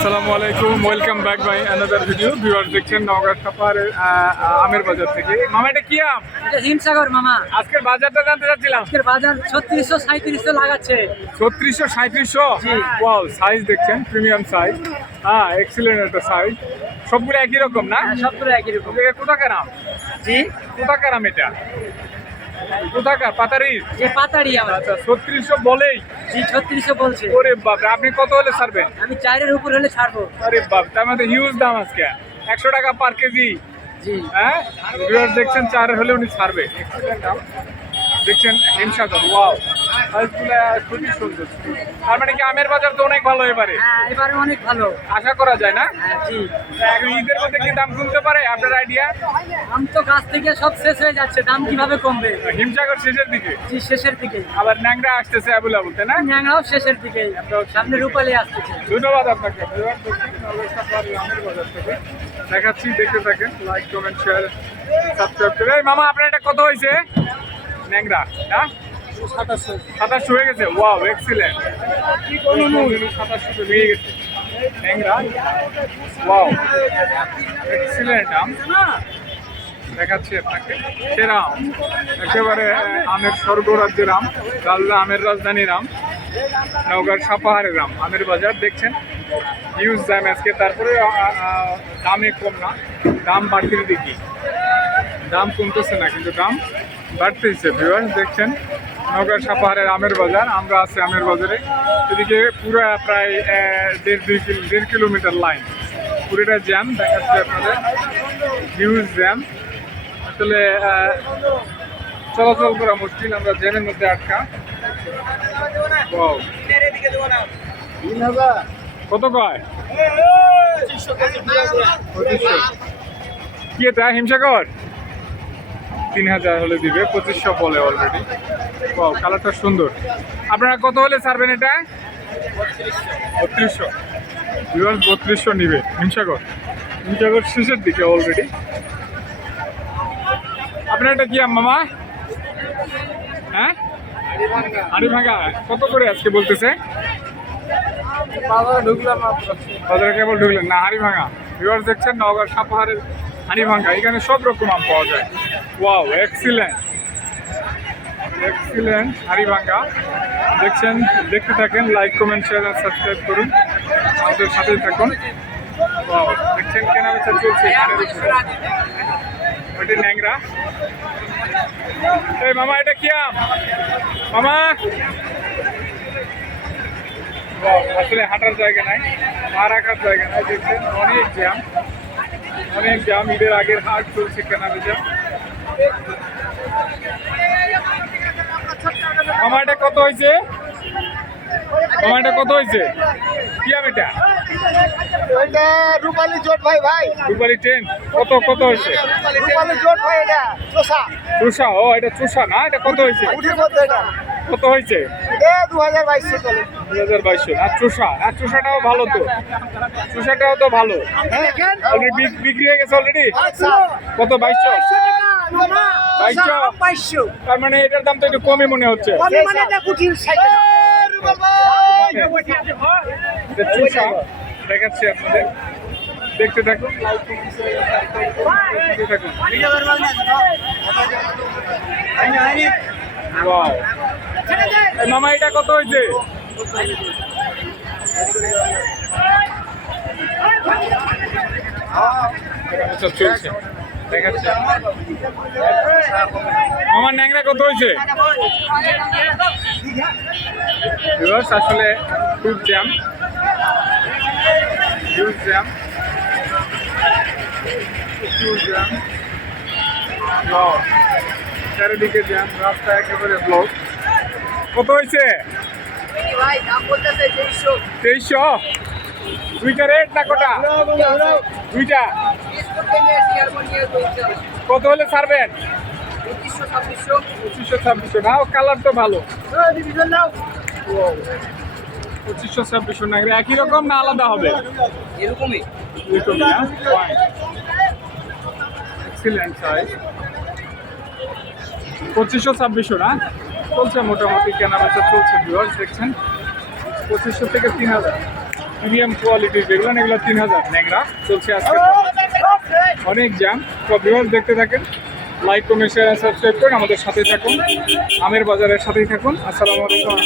আসসালামু আলাইকুম, welcome back by another video. Viewers দেখছেন নওগাঁ সাপাহারের আমের বাজার থেকে। মামা এটা কি আম? এটা হিমসাগর মামা। আজকের বাজারটা জানতে চাচ্ছিলাম। আজকের বাজার 3600 লাগাচ্ছে। 3600 জি। ওয়াও, সাইজ দেখছেন, প্রিমিয়াম সাইজ। হ্যাঁ, এক্সিলেন্ট একটা সাইজ। সবগুলো একই রকম না? হ্যাঁ, সবগুলো একই রকম। এটা কোথাকার আম? জি, কোথাকার আম এটা? কোথাকার? পাতারির? যে পাতাড়ি আমার। আচ্ছা, 3600 বলেই? জি, 3600 বলছে। ওরে বাপ, আপনি কত হলে ছাড়বেন? আমি 4-এর উপর হলে ছাড়বো। আরে বাপ, তার মধ্যে হিউজ দাম আজকে। 100 টাকা পার কেজি। জি, হ্যাঁ, ভিউয়ার্স দেখছেন 4 হলে উনি ছাড়বে। এক্সিলেন্ট দাম। দেখছেন হিমসাগর, ওয়াও, সাইজগুলো খুবই সুন্দর। তার মানে কি আমের বাজার তো অনেক ভালো এবারে? হ্যাঁ, এবারে অনেক ভালো। আশা করা যায় না? হ্যাঁ, জি। এখন ঈদের মধ্যে কি দাম কমতে পারে আপনার আইডিয়া? আম তো গাছ থেকে সব শেষ হয়ে যাচ্ছে, দাম কিভাবে কমবে? হিমসাগর শেষের দিকে, জি, শেষের দিকে। আবার ন্যাংরা আসতেছে অ্যাভেলেবল, তাই না? ন্যাংরাও শেষের দিকে, সামনে রূপালি আসতেছে। ধন্যবাদ আপনাকে। আমের বাজার থেকে দেখাচ্ছি, দেখতে থাকেন। লাইক, কমেন্ট, শেয়ার, সাবস্ক্রাইব করে। এই মামা, আপনার এটা কত হয়েছে ন্যাংরা? না, 2700 হয়ে গেছে। Wow, excellent. 2700 হয়ে গেছে ন্যাংরা। ওয়াও, এক্সিলেন্ট আম। দেখাচ্ছি আপনাকে সেরা আম, একেবারে আমের স্বর্গরাজ্যের আম, আমের রাজধানীর আম, নওগাঁর সাপাহারের আম। আমের বাজার দেখছেন, হিউজ দাম আজকে। তারপরে দামে কম না, দাম বাড়তির দিকে। দাম কমতেছে না, কিন্তু দাম বাড়তেছে। ভিউয়ার্স দেখছেন নওগাঁর সাপাহারের আমের বাজার। আমরা আছি আমের বাজারে। এদিকে পুরো প্রায় 1.5 কিলোমিটার লাইন, পুরোটা জ্যাম দেখাচ্ছে আপনাদের, হিউজ জ্যাম। আসলে চলাচল করা মুশকিল, আমরা জ্যামের মধ্যে আটকা। কত কয়? 2500। কি এটা হিমসাগর? 3000 হলে দিবে, 2500 বলে অলরেডি। ওয়াও, কালারটা সুন্দর। আপনারা কত হলে ছাড়বেন এটা? 3200। 3200 নিবে হিমসাগর। হিমসাগর শেষের দিকে অলরেডি। আপনার এটা কি আম মামা? হ্যাঁ, হাড়িভাঙ্গা কত করে আজকে বলতেছে? বাজারে কেবল ঢুকলেন না? হাড়িভাঙ্গা। ভিউয়ার্স দেখছেন নওগাঁ সাপাহারের হাড়িভাঙ্গা। এখানে সব রকম আম পাওয়া যায়। Wow, excellent, excellent Haribhanga. দেখছেন, দেখতে থাকেন। লাইক, কমেন্ট, শেয়ার আর সাবস্ক্রাইব করুন, আমাদের সাথেই থাকুন। ওয়াও, দেখছেন কেনাবেচা চলছে ধানের উপরে। ওইটি ন্যাংরা। এই মামা, এটা কি আম মামা? আসলে হাঁটার জায়গা নাই, পা রাখার জায়গা নাই। দেখছেন অনেক জ্যাম, অনেক জ্যাম। ঈদের আগের হাট চলছে কেনাবেচা। মামা, এটা কত হয়েছে? মামা, এটা কত হয়েছে? কি আম এটা? এটা রূপালী জোট ভাই ভাই রূপালী 10। কত কত হয়েছে? রূপালী জোট ভাই এটা চোষা চুষা। ও, এটা চুষা না? এটা কত হয়েছে? উঠির মধ্যে এটা কত হয়েছে? এ 2022 চলে 2022। আর চুষা, আর চুষাটাও ভালো তো, চুষাটাও তো ভালো। দেখেন অলরেডি বিক্রি হয়ে গেছে অলরেডি। আচ্ছা কত? 2200। 2200 তার মানে এটার দাম তো একটু কমই মনে হচ্ছে। কমে মানে এটা কুটির সাইকেল রূপাল ভাই এটা চুষা দেখাচ্ছি আপনাদের, দেখতে থাকুন। দেখতে থাকুন। ওয়াও, এই মামা, এটা কত হয়েছে? আচ্ছা, চলছে দেখাচ্ছি। আমার ন্যাংরা কত হয়েছে? আসলে খুব jam, huge jam, huge jam. চারিদিকে জ্যাম, রাস্তা একেবারে ব্লক। কত হয়েছে? ভাই দাম বলতেছে 2300। দুইটা রেট না কোটা? দুইটা। কত হলে ছাড়বেন? 2500 না? কালার তো ভালো। 2500 না? একই রকম না আলাদা হবে? এরকমই। এরকমই না? Fine. Excellent size. 2500 না? চলছে মোটামুটি, কেনাবেচা চলছে। ভিউয়ার্স দেখছেন 2500 থেকে 3000। প্রিমিয়াম কোয়ালিটির যেগুলো এগুলো 3000 ন্যাংরা চলছে আজকে অনেক জ্যাম। তো ভিউয়ার্স দেখতে থাকেন, লাইক কমেন্ট শেয়ার সাবস্ক্রাইব করুন, আমাদের সাথে থাকুন, আমের বাজারের সাথেই থাকুন। আসসালামু আলাইকুম।